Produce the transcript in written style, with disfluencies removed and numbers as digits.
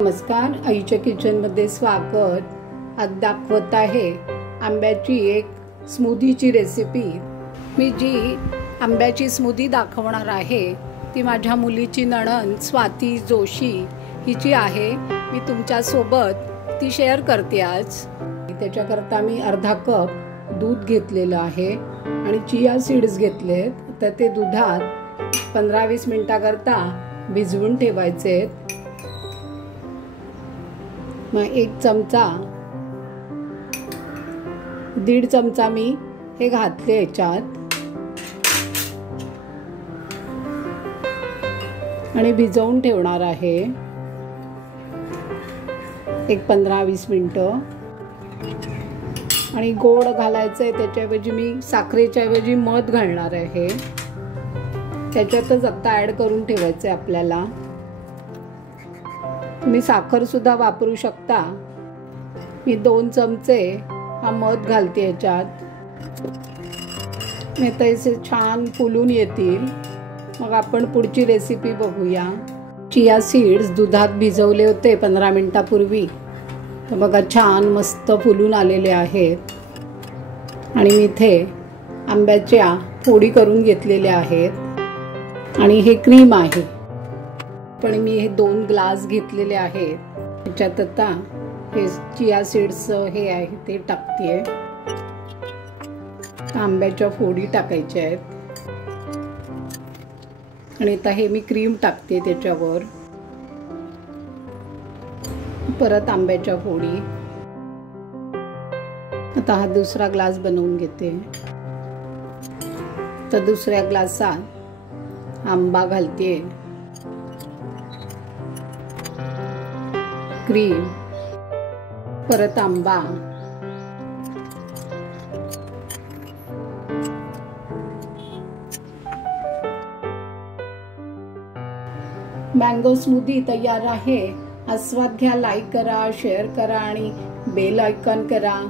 नमस्कार, आईच्या किचनमध्ये स्वागत। आज दाखवत आहे आंब्याची एक स्मूदीची रेसिपी। मी जी आंब्याची स्मूदी दाखवणार आहे ती माझ्या मुलीची नणंद स्वाती जोशी हिची आहे। मी तुमच्या सोबत ती शेअर करते आज। त्याच्याकरता मी अर्धा कप दूध घेतलेलं आहे आणि चिया सीड्स घेतलेत। तर ते दुधात 15-20 मिनिटाकरता भिजवून ठेवायचे। मग 1 चमचा 1.5 चमचा मी हे घातले याच्यात आणि भिजवून ठेवणार आहे एक 15-20 मिनिटं। आणि गोड घालायचंय, त्याच्याऐवजी मी साखरेच्या ऐवजी मध घालणार आहे। त्याच्यातच आता ऍड करून ठेवायचंय आपल्याला। तुम्ही साखर सुद्धा वापरू शकता। मी 2 चमचे हा मध घालते याच्यात। मी तसे छान फुलून येतील। मग आपण पुढची रेसिपी बघूया। चिया सीड्स दुधात भिजवले होते 15 मिनिटापूर्वी। तर बघा छान मस्त फुलून आलेले आहेत। आणि मी इथे आंब्याच्या फोडी करून घेतलेल्या आहेत आणि हे क्रीम आहे। पण मी हे 2 ग्लास घेतलेले आहेत। त्याच्यात आता हे चिया सीड्स हे आहे ते टाकते। आंब्याच्या फोडी टाकायच्या आहेत आणि आता हे मी क्रीम टाकते त्याच्यावर। परत आंब्याच्या फोडी। आता हा दुसरा ग्लास बनवून घेते। तर दुसऱ्या ग्लासात आंबा घालते, क्रीम, परत आंबा, मँगो स्मूदी तयार आहे। आस्वाद घ्या, लाईक करा, शेअर करा आणि बेल आयकॉन करा।